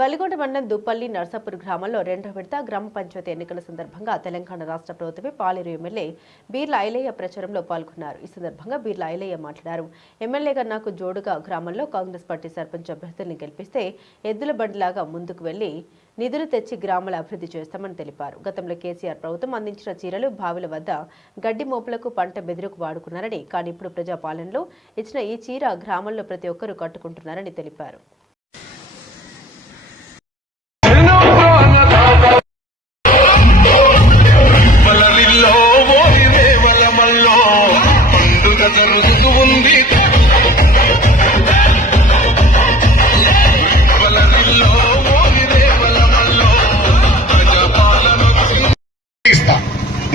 వలిగొండ మండలం దుప్పల్లి నర్సాపూర్ గ్రామంలో రెండో విడత గ్రామ పంచాయతీ ఎన్నికల సందర్భంగా తెలంగాణ రాష్ట్ర ప్రభుత్వమే పాలేరు ఎమ్మెల్యే బీర్ల ఐలయ్య ప్రచారంలో పాల్గొన్నారు. ఈ సందర్భంగా బీర్ల ఐలయ్య మాట్లాడారు. ఎమ్మెల్యేగా నాకు జోడుగా గ్రామంలో కాంగ్రెస్ పార్టీ సర్పంచ్ అభ్యర్థుల్ని గెలిపిస్తే ఎద్దుల బండిలాగా ముందుకు వెళ్లి నిధులు తెచ్చి గ్రామాల అభివృద్ధి చేస్తామని తెలిపారు. గతంలో కేసీఆర్ ప్రభుత్వం అందించిన చీరలు బావిల వద్ద గడ్డి మోపులకు పంట బెదిరకు వాడుకున్నారని, కానీ ఇప్పుడు ప్రజాపాలనలో ఇచ్చిన ఈ చీర గ్రామంలో ప్రతి ఒక్కరూ కట్టుకుంటున్నారని తెలిపారు.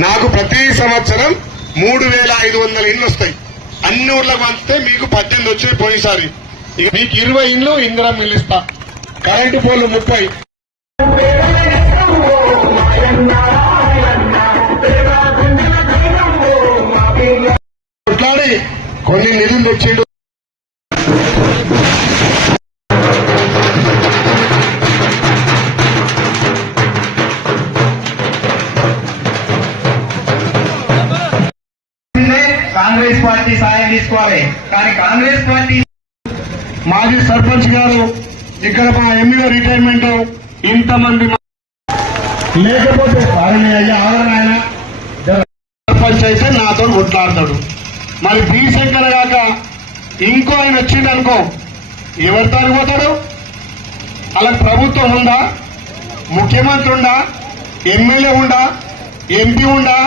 నాకు ప్రతి సంవత్సరం 3500 ఇండ్లు వస్తాయి. అన్ని ఊర్లకు పంచితే మీకు 18 వచ్చాయి పోయినసారి. ఇక మీకు 20 ఇండ్లు ఇందిరా మిల్లు ఇస్తా. Current pole 30. కొట్లాడి కొన్ని నిధులు తెచ్చిండు. కాంగ్రెస్ పార్టీ సాయం తీసుకోవాలి, కానీ కాంగ్రెస్ పార్టీ మాజీ సర్పంచ్ గారు ఇక్కడ మా ఎమ్మెల్యే రిటైర్మెంట్ ఇంతమంది లేకపోతే ఆదరణ సర్పంచ్ అయితే నాతో కొట్లాడతాడు. మరి బి శంకర్ గాక ఇంకో ఆయన వచ్చిండు అనుకో, ఎవరితో పోతాడు? అలా ప్రభుత్వం ఉందా, ముఖ్యమంత్రి ఉందా, ఎమ్మెల్యే ఉందా, ఎంపీ ఉందా,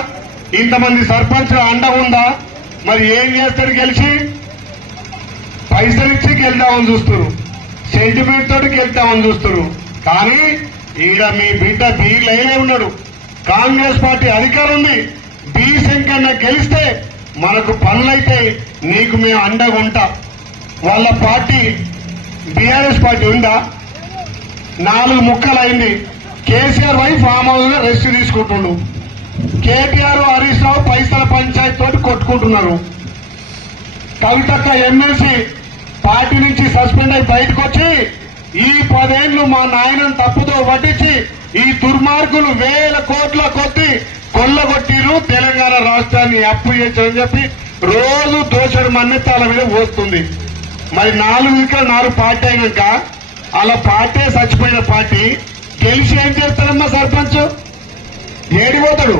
ఇంతమంది సర్పంచ్ అండ ఉందా? మరి ఏం చేస్తాడు? గెలిచి పైసలు ఇచ్చి గెలుద్దామని చూస్తారు, సెంటిమెంట్ తోటి గెలుద్దామని చూస్తారు. కానీ ఈడ మీ బిడ్డ బి లైనే ఉన్నాడు. కాంగ్రెస్ పార్టీ అధికారం ఉంది. బి శంకర్ గెలిస్తే మనకు పనులైతే నీకు మేము అండగా ఉంటా. వాళ్ళ పార్టీ బీఆర్ఎస్ పార్టీ ఉందా? 4 ముక్కలైంది. కేసీఆర్ వైఫ్ ఫామ్ హౌస్ లో రెస్ట్ తీసుకుంటుండు. కేటీఆర్ హరీష్ రావు పైసల పంచాయతీ తోటి కొట్టుకుంటున్నారు. కవితక్క ఎమ్మెల్సీ పార్టీ నుంచి సస్పెండ్ అయి బయటకు వచ్చి ఈ 10 ఏళ్లు మా నాయనను తప్పుతో పట్టించి ఈ దుర్మార్గులు 1000 కోట్ల కొద్ది కొల్లగొట్టిరు, తెలంగాణ రాష్ట్రాన్ని అప్పు చేశారని చెప్పి రోజు దోషుడు మన్నెత్తాల మీద పోస్తుంది. మరి 4 పార్టీ అయినాక అలా పార్టీ చచ్చిపోయిన పార్టీ గెలిచి ఏం చేస్తారమ్మా? సర్పంచ్ ఏడిపోతాడు?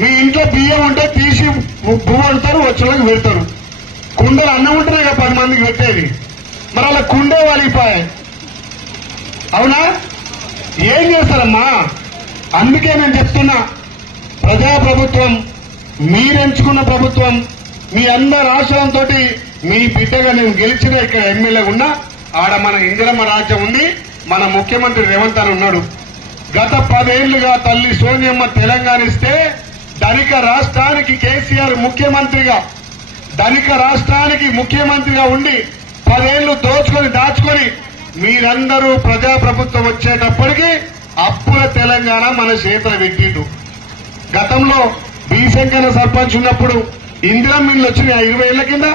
మీ ఇంట్లో బియ్యం ఉంటే తీసి పువ్వు అంటారు, వచ్చేళ్ళకి పెడతారు. కుండలు అన్నం ఉంటేనే కదా 10 మందికి పెట్టేది. మరి అలా కుండే వాలిపోయాయి. అవునా? ఏం చేస్తారమ్మా? అందుకే నేను చెప్తున్నా, ప్రజాప్రభుత్వం మీరెంచుకున్న ప్రభుత్వం, మీ అందరి ఆశయంతో మీ బిడ్డగా నేను గెలిచిన ఇక్కడ ఎమ్మెల్యే ఉన్నా, ఆడ మన ఇందిరమ్మ రాజ్యం ఉంది, మన ముఖ్యమంత్రి రేవంత్ అని ఉన్నాడు. గత 10 ఏళ్లుగా తల్లి సోనియమ్మ తెలంగాణ ఇస్తే ధనిక రాష్ట్రానికి కేసీఆర్ ముఖ్యమంత్రిగా, ధనిక రాష్ట్రానికి ముఖ్యమంత్రిగా ఉండి 10 ఏళ్లు దోచుకొని దాచుకొని మీరందరూ ప్రజాప్రభుత్వం వచ్చేటప్పటికి అప్పుల తెలంగాణ మన చేతులు పెట్టిండు. గతంలో బి శంకర్ సర్పంచ్ ఉన్నప్పుడు ఇందిరమ్మ ఇళ్ళు వచ్చినాయి. 20 ఏళ్ల కింద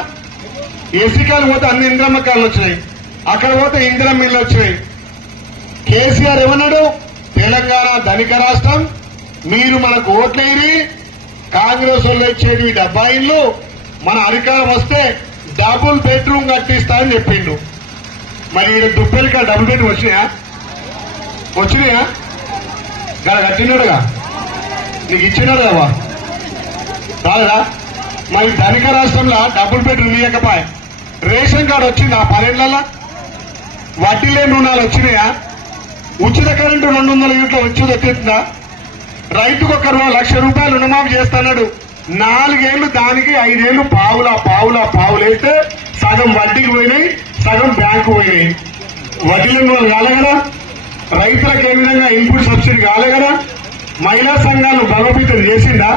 ఎసికాలు పోతే అన్ని ఇందిరమ్మ కాళ్ళు వచ్చినాయి, అక్కడ పోతే ఇందిరమ్మ ఇళ్ళు వచ్చినాయి. కేసీఆర్ ఏమన్నాడు? తెలంగాణ ధనిక రాష్ట్రం, మీరు మనకు ఓట్లేని కాంగ్రెస్ వాళ్ళు ఇచ్చేది 70 ఇండ్లు, మన అధికారం వస్తే డబుల్ బెడ్రూమ్ కట్టిస్తా అని చెప్పిండు. మరి ఈడ దుబ్బెలికా డబుల్ బెడ్రూమ్ వచ్చినాయా? కట్టినాడుగా, నీకు ఇచ్చినాడు కదా, రాలేదా? మరి ధనిక రాష్ట్రంలో డబుల్ బెడ్రూమ్ ఇవ్వకపోయా. రేషన్ కార్డు వచ్చింది ఆ 10 ఏళ్లలో? వడ్డీ లేని రుణాలు వచ్చినాయా? ఉచిత కరెంటు 200 యూనిట్ల వచ్చి దొరికిందా? రైతుకు 1 లక్ష రూపాయలు రుణమాఫీ చేస్తున్నాడు. 4 ఏళ్లు దానికి 5 ఏళ్లు పావులేస్తే సగం వడ్డీకి పోయినాయి, సగం బ్యాంకు పోయినాయి. వడ్డీ లేని కాలే కదా? రైతులకు ఏ విధంగా ఇన్పుట్ సబ్సిడీ కాలే కదా? మహిళా సంఘాలను బలోపేతం చేసిందా?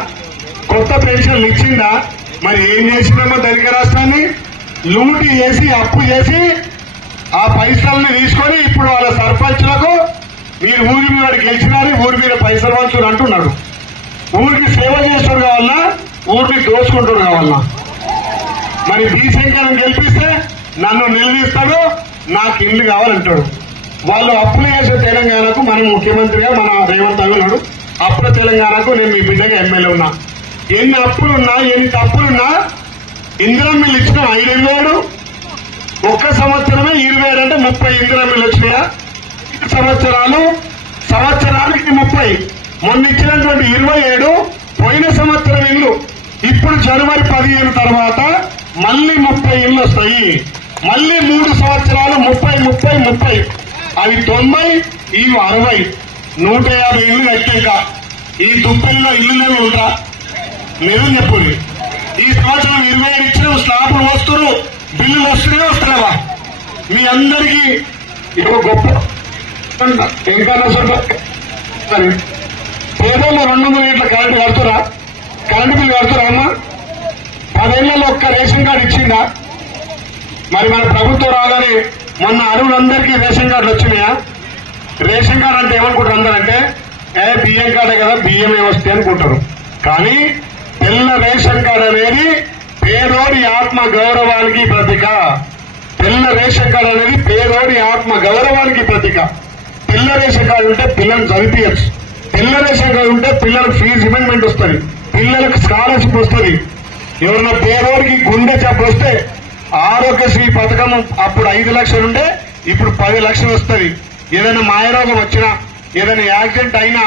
కొత్త పెన్షన్లు ఇచ్చిందా? మరి ఏం చేసిందమ్మా? ధనిక రాష్ట్రాన్ని లూటీ చేసి అప్పు చేసి ఆ పైసల్ని తీసుకొని ఇప్పుడు వాళ్ళ సర్పంచ్లకు మీరు ఊరి మీద గెలిచినారు, ఊరి మీద పైసలు వంచులు అంటున్నాడు. ఊరికి సేవ చేస్తారు కావాలన్నా, ఊరిని దోచుకుంటారు కావాలన్నా? మరి బి శంకర్ గెలిపిస్తే నన్ను నిలదీస్తాడు, నాకు ఇల్లు కావాలంటాడు. వాళ్ళు అప్పులు చేసే తెలంగాణకు మన ముఖ్యమంత్రిగా మన రేవంత్ అన్నాడు, అప్పుల తెలంగాణకు నేను మీ బిడ్డగా ఎమ్మెల్యే ఉన్నా. ఎన్ని అప్పులున్నా ఎన్ని తప్పులున్నా ఇందిరమ్మిల్లు ఇచ్చిన 5,000 ఒక్క సంవత్సరమే 27 అంటే 30 ఇందిరమ్మిల్లు వచ్చినాయా? సంవత్సరానికి 30, మొన్న ఇచ్చినటువంటి 27 పోయిన సంవత్సరం ఇల్లు. ఇప్పుడు జనవరి 15 తర్వాత మళ్ళీ 30 ఇల్లు వస్తాయి. మళ్ళీ 3 సంవత్సరాలు 30 అవి 90, ఇవి 60, 150 ఇల్లు కట్టాక ఈ దుప్పల్లో ఇల్లునే ఉంటా లేదు చెప్పండి. ఈ సంవత్సరం 27 ఇచ్చిన స్లాబులు వస్తున్నారు, బిల్లులు వస్తున్నావా? మీ అందరికీ ఇదో గొప్ప ఇంకా పేదల్లో 200 లీటర్ల కరెంటు కడుతురా? కరెంటు బిల్లు కడుతురా అమ్మా? 10 ఏళ్లలో ఒక్క రేషన్ కార్డు ఇచ్చిందా? మరి మన ప్రభుత్వం రాగానే మొన్న అరువులందరికీ రేషన్ కార్డులు వచ్చినాయా? రేషన్ కార్డు అంటే ఏమనుకుంటారు అందరంటే బియ్యం కార్డే కదా, బియ్యమే వస్తాయి అనుకుంటారు. కానీ తెల్ల రేషన్ కార్డు అనేది పేదోడి ఆత్మ గౌరవానికి ప్రతీక. తెల్ల రేషన్ కార్డు అనేది పేదోడి ఆత్మ గౌరవానికి ప్రతీక. తెల్ల రేషన్ కార్డు ఉంటే పిల్లల్ని చదివించచ్చు, తెల్ల రేషన్ కార్డు ఉంటే పిల్లలకు ఫీజు రిమెంట్మెంట్ వస్తుంది, పిల్లలకు స్కాలర్షిప్ వస్తుంది. ఎవరైనా పేదోడికి గుండె జబ్బు వస్తే ఆరోగ్యశ్రీ పథకం అప్పుడు 5 లక్షలు ఉంటే ఇప్పుడు 10 లక్షలు వస్తుంది. ఏదైనా మాయరోగం వచ్చినా, ఏదైనా యాక్సిడెంట్ అయినా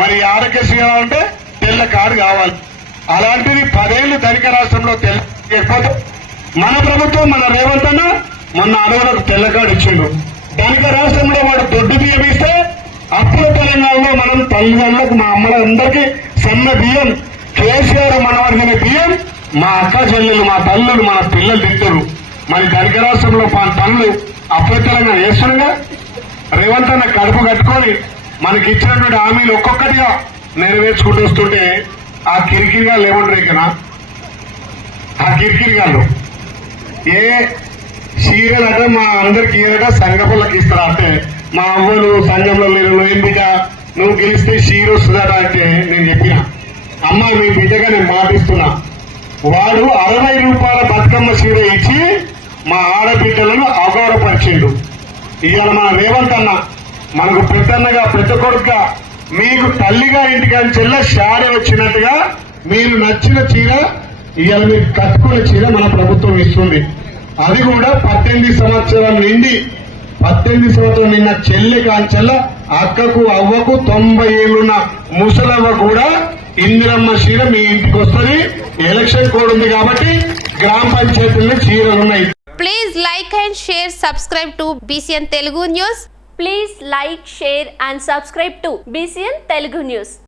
మరి ఆరోగ్యశ్రీ కావాలంటే తెల్ల కార్డు కావాలి. అలాంటిది 10 ఏళ్లు ధనిక రాష్ట్రంలో తెల్లకపోతే మన ప్రభుత్వం మన రేవంత్ అన్న మొన్న అడవులకు తెల్ల కార్డు ఇచ్చిండు. ధనిక రాష్ట్రంలో వాడు దొడ్డు బియ్యం ఇస్తే అప్పుల తెలంగాణలో మనం తల్లిదండ్రులకు మా అమ్మలందరికీ సన్న బియ్యం, కేసీఆర్ మనవర్గని బియ్యం మా అక్క చెల్లెలు, మా తల్లులు, మన పిల్లలు తింటారు. మరి ధనిక రాష్ట్రంలో తల్లు అప్పుల తెలంగాణ వేస్తుండగా రేవంత్ అన్న కడుపు కట్టుకొని మనకి ఇచ్చినటువంటి హామీలు ఒక్కొక్కటిగా నెరవేర్చుకుంటూ వస్తుంటే ఆ కిరికిరిగాళ్ళు ఏమంటారు ఇక్కడ? ఆ కిరికిరిగాళ్ళు ఏ సీరియల్ అంటే మా అందరికి ఏదైనా సంఘపులకు ఇస్తారా అంటే మా అవ్వలు సంఘంలో లేరు, ఏం బిడ్డ నువ్వు గెలిస్తే షీర్ వస్తుందట అంటే నేను చెప్పిన అమ్మ మీ బిడ్డగా నేను మాటిస్తున్నా. వాడు 60 రూపాయల బతుకమ్మ చీర ఇచ్చి మా ఆడబిడ్డలను అగౌరవపరిచిండు. ఇవాళ మన రేవంత్ అన్న మనకు పెద్దన్నగా పెద్ద కొడుకుగా మీకు తల్లిగా ఇంటికి చెల్ల శారీ వచ్చినట్టుగా మీరు నచ్చిన చీర ఇవాళ మీరు కట్టుకునే చీర మన ప్రభుత్వం ఇస్తుంది. అది కూడా 18 సంవత్సరాల నుండి 18 సంవత్సరం నిన్న చెల్లి కాంచెల్ల అక్కకు అవ్వకు 90 ఏళ్లున్న ముసలవ్వ కూడా ఇందిరమ్మ చీర మీ ఇంటికి వస్తుంది. ఎలక్షన్ కోడ్ ఉంది కాబట్టి గ్రామ పంచాయతీల్లో చీరలు ఉన్నాయి. Please like and share, subscribe to BCN Telugu News. Please like, share and subscribe to BCN Telugu News.